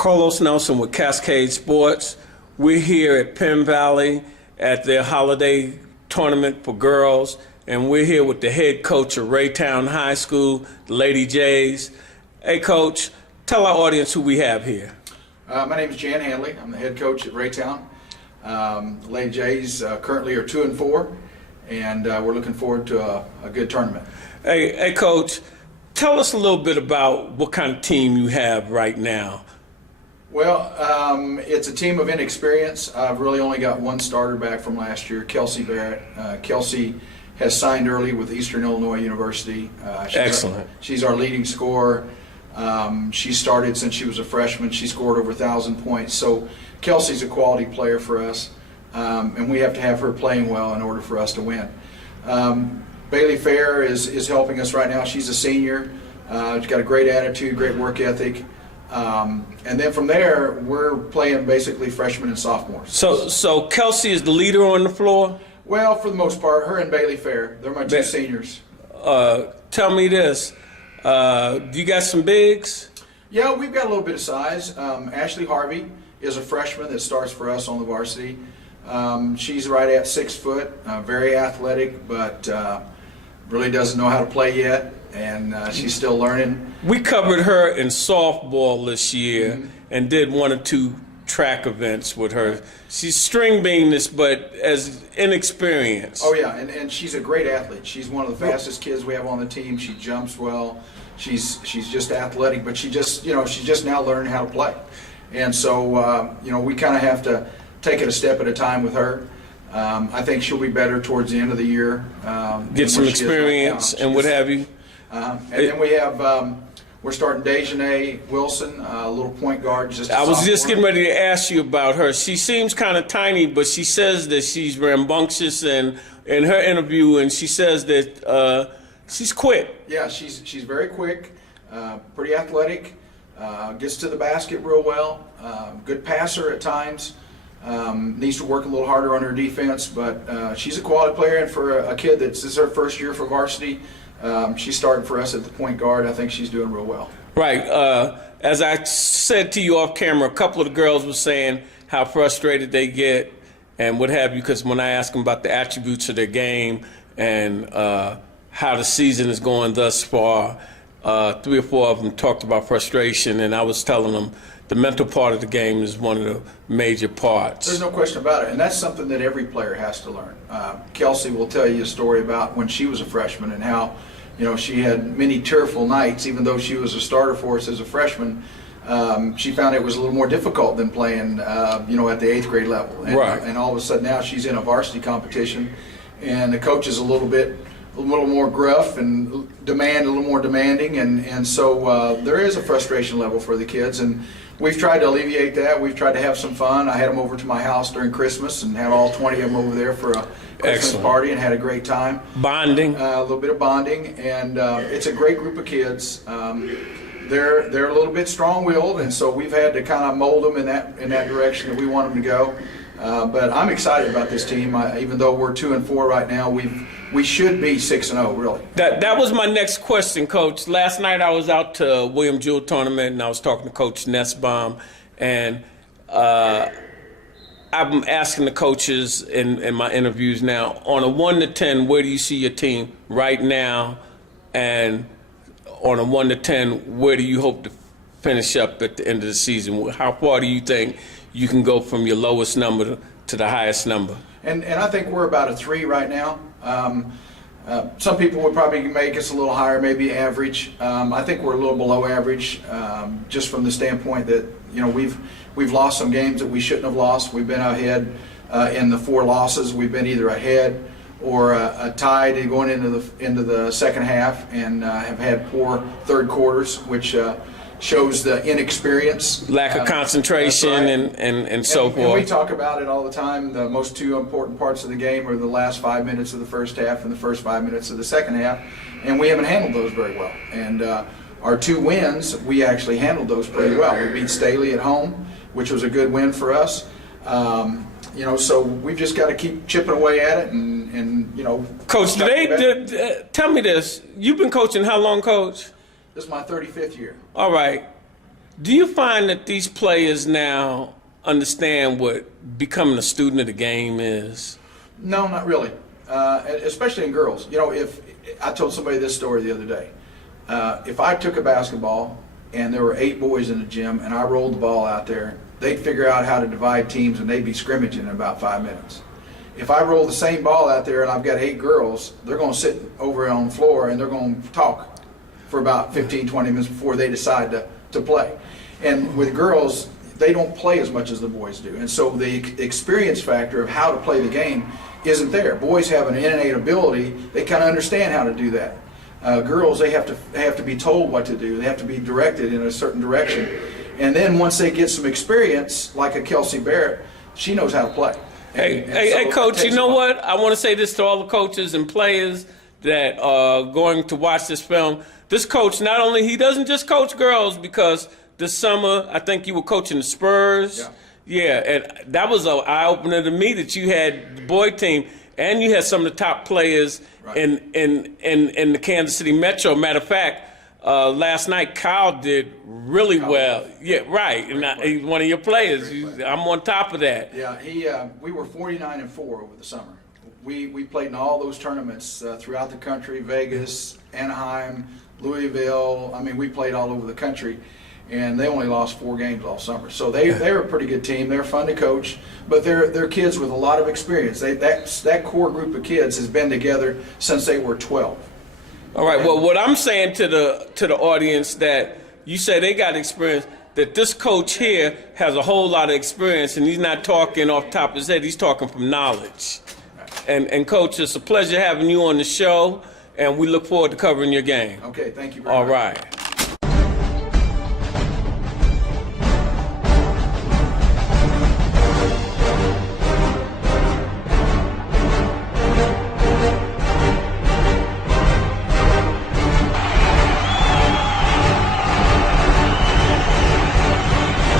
Carlos Nelson with Cascade Sports. We're here at Penn Valley at their holiday tournament for girls, and we're here with the head coach of Raytown High School, the Lady Jays. Hey, Coach, tell our audience who we have here. My name is Jan Handley. I'm the head coach at Raytown. The Lady Jays currently are 2-4, and we're looking forward to a good tournament. Hey, Coach, tell us a little bit about what kind of team you have right now. Well, it's a team of inexperience. I've really only got one starter back from last year, Kelsey Barrett. Kelsey has signed early with Eastern Illinois University. Excellent. She's our leading scorer. She started since she was a freshman. She scored over 1,000 points. So Kelsey's a quality player for us, and we have to have her playing well in order for us to win. Bailey Fair is helping us right now. She's a senior. She's got a great attitude, great work ethic. And then from there, we're playing basically freshmen and sophomores. So Kelsey is the leader on the floor? Well, for the most part, her and Bailey Fair. They're my two seniors. Tell me this. Do you got some bigs? Yeah, we've got a little bit of size. Ashley Harvey is a freshman that starts for us on the varsity. She's right at 6 foot, very athletic, but really doesn't know how to play yet, and she's still learning. We covered her in softball this year and did 1 or 2 track events with her. She's string being this, but as inexperienced. Oh yeah, and she's a great athlete. She's one of the fastest kids we have on the team. She jumps well. She's just athletic, but she's just now learning how to play. And so we kind of have to take it a step at a time with her. I think she'll be better towards the end of the year. Get some experience and what have you. And then we have we're starting Dejanay Wilson, a little point guard. I was just getting ready to ask you about her. She seems kind of tiny, but she says that she's rambunctious, and in her interview, and she says that she's quick. Yeah, she's very quick, pretty athletic, gets to the basket real well, good passer at times. Needs to work a little harder on her defense, but she's a quality player, and for a kid this is her first year for varsity, she's starting for us at the point guard. I think she's doing real well. Right. As I said to you off camera, a couple of the girls were saying how frustrated they get and what have you, because when I ask them about the attributes of their game and how the season is going thus far, 3 or 4 of them talked about frustration, and I was telling them the mental part of the game is one of the major parts. There's no question about it, and that's something that every player has to learn. Kelsey will tell you a story about when she was a freshman and how she had many tearful nights, even though she was a starter for us as a freshman. She found it was a little more difficult than playing at the 8th grade level. And, right. And all of a sudden now she's in a varsity competition, and the coach is a little more gruff and a little more demanding, and so there is a frustration level for the kids, and we've tried to alleviate that. We've tried to have some fun. I had them over to my house during Christmas and had all 20 of them over there for a Christmas party and had a great time. Bonding. A little bit of bonding, and it's a great group of kids. They're a little bit strong-willed, and so we've had to kind of mold them in that direction that we want them to go. But I'm excited about this team. Even though we're 2-4 right now, we should be 6-0, really. That was my next question, Coach. Last night I was out to William Jewell tournament, and I was talking to Coach Nussbaum, and I'm asking the coaches in my interviews now, on a 1 to 10, where do you see your team right now? And on a 1 to 10, where do you hope to finish up at the end of the season? How far do you think you can go from your lowest number to the highest number? And I think we're about a 3 right now. Some people would probably make us a little higher, maybe average. I think we're a little below average, just from the standpoint that we've lost some games that we shouldn't have lost. We've been ahead in the 4 losses. We've been either ahead or tied going into the second half, and have had poor third quarters, which shows the inexperience, lack of concentration, right. and so forth. And we talk about it all the time. The most 2 important parts of the game are the last 5 minutes of the first half and the first 5 minutes of the second half, and we haven't handled those very well. And our 2 wins, we actually handled those pretty well. We beat Staley at home, which was a good win for us. So we've just got to keep chipping away at it, and Coach, tell me this. You've been coaching how long, Coach? This is my 35th year. All right. Do you find that these players now understand what becoming a student of the game is? No, not really. Especially in girls. You know, if I told somebody this story the other day, if I took a basketball and there were 8 boys in the gym and I rolled the ball out there, they'd figure out how to divide teams and they'd be scrimmaging in about 5 minutes. If I roll the same ball out there and I've got 8 girls, they're going to sit over on the floor and they're going to talk for about 15, 20 minutes before they decide to play. And with girls, they don't play as much as the boys do. And so the experience factor of how to play the game isn't there. Boys have an innate ability. They kind of understand how to do that. Girls, they have to be told what to do. They have to be directed in a certain direction. And then once they get some experience, like a Kelsey Barrett, she knows how to play. Hey, Coach, you know what? I want to say this to all the coaches and players that are going to watch this film. This coach, not only, he doesn't just coach girls, because this summer, I think you were coaching the Spurs. Yeah, and that was an eye-opener to me that you had the boy team and you had some of the top players in the Kansas City Metro. Matter of fact, last night Kyle did really well. Yeah, right. And he's one of your players. I'm on top of that. Yeah, we were 49-4 over the summer. We played in all those tournaments throughout the country: Vegas, Anaheim, Louisville. I mean, we played all over the country. And they only lost 4 games all summer. So they're a pretty good team. They're fun to coach, but they're kids with a lot of experience. That core group of kids has been together since they were 12. All right. Well, what I'm saying to the audience, that you say they got experience, that this coach here has a whole lot of experience, and he's not talking off the top of his head. He's talking from knowledge. And Coach, it's a pleasure having you on the show, and we look forward to covering your game. Okay. Thank you very much. All right.